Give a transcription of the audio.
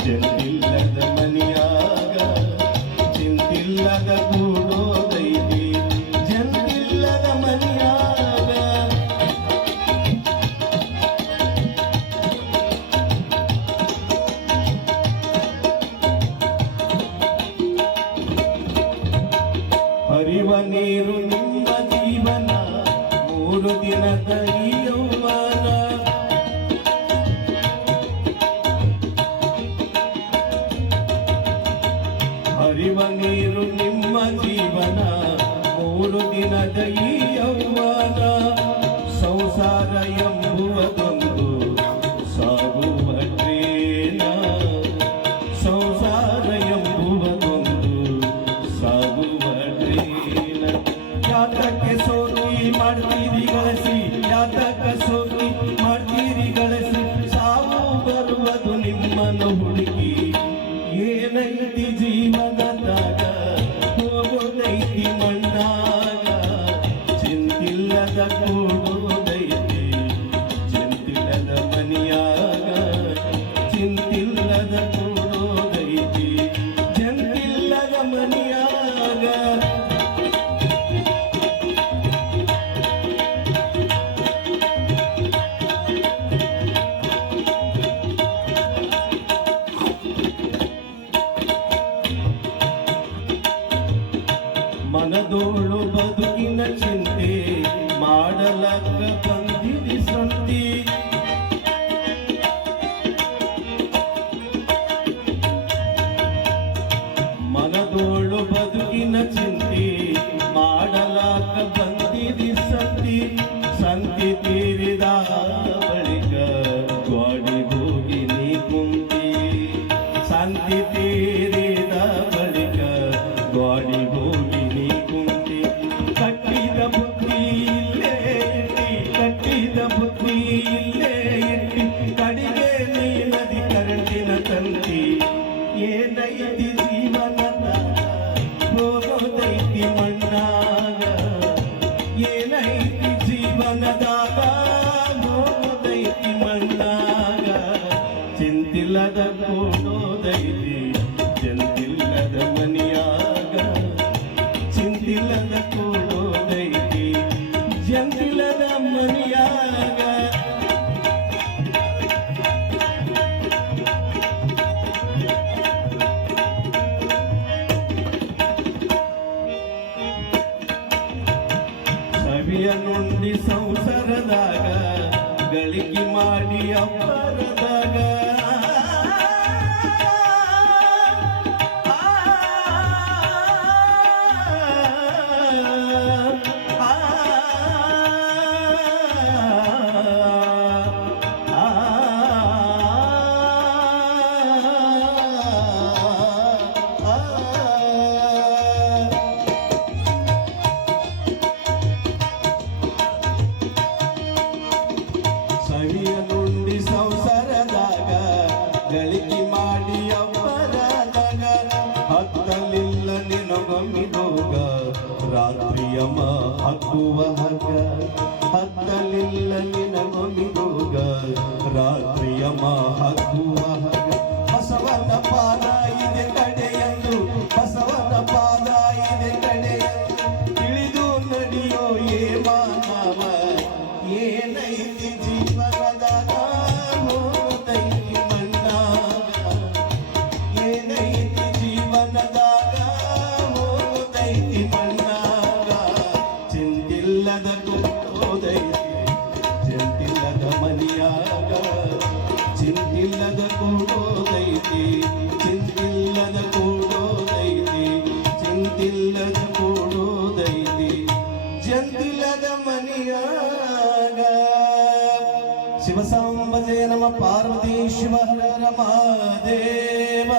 ಚೆಂದಿಲ್ಲದ ಮನಿಯಾಗ ಚಿಂತಿಲ್ಲದ ಕೂಡೋದೈತಿ ನಿಮ್ಮ ಜೀವನ ಮೂರು ದಿನದ ಯೌವನ. ಹರಿವ ನೀರು ನಿಮ್ಮ ಜೀವನ ಮೂರು ದಿನದ ಈ ಸಂಸಾರ ಎಂಬುವುದೊಂದು ಯಾತಕ್ಕೆ ಸೋತಿ ಮಾಡ್ತೀರಿ, ಗಳಿಸಿ ಯಾತಕ್ಕೆ ಸೋತಿ ಮಾಡ್ತೀರಿ, ಗಳಿಸಿ ಸಾವು ಬರುವುದು ನಿಮ್ಮನ್ನು ಹುಡುಕಿ. ಏನೈತಿ ಜೀವನದಾಗ? ಹೋಗೋದೈತಿ ಮಣ್ಣಾಗ. ಚಿಂತಿಲ್ಲದ ಮನದೋಳು ಬದುಕಿನ ಚಿಂತೆ ಮಾಡಲಕ್ಕ ಬಂದಿರಿ ಸಂತಿ ಮನದೋಳು ಬದುಕಿನ ಚಿಂತೆ ಮಾಡಲಾಕ ಬಂದಿರಿ ಸಂತಿ ಸಂತಿ ತೀರಿದ ಬಳಿಕ ಗಾಡಿ ಹೋಗಿ ನೀ ಕುಂತಿ ಸಂತಿ ತೀರಿದ ಕಟ್ಟಿದ ಬುದ್ಧಿ ಇಲ್ಲೇ ಇಟ್ಟಿ ಕಡಿಗೆ ನೀ ನದಿ ಕರೆಂಟಿನ ತಂತಿ ಏನೈತಿ ಜೀವನದ ಹೋಗೋದೈತಿ ಮಣ್ಣಾಗ ಏನೈತಿ ಜೀವನದಾಗ ಹೋಗೋದೈತಿ ಮಣ್ಣಾಗ ಚಿಂತಿಲ್ಲದ ಕೂಡೋದೈತಿ ಚಿಂತಿಲ್ಲದ ಮನಿಯಾಗ ಚಿಂತಿಲ್ಲದ ಕೂಡೋದೈತಿ ಜಂತಿಲ್ಲದ ಗಳಿಕೆ ಮಾಡಿ ಅಪ್ಪರದಾಗ বাহু বাহাকা ಚಿಂತಿಲ್ಲದ ಕೂಡೋದೈತಿ ಚಿಂತಿಲ್ಲದ ಮನಿಯಾಗ ಚಿಂತಿಲ್ಲದ ಕೂಡೋದೈತಿ ಚಿಂತಿಲ್ಲದ ಕೂಡೋದೈತಿ ಚಿಂತಿಲ್ಲದ ಕೂಡೋದೈತಿ ಜಂತಿಲ್ಲದ ಮನಿಯಾಗ. ಶಿವಸಾಂಬಜಯ ನಮ ಪಾರ್ವತಿ ಶಿವ ಹರ ಮಹಾದೇವ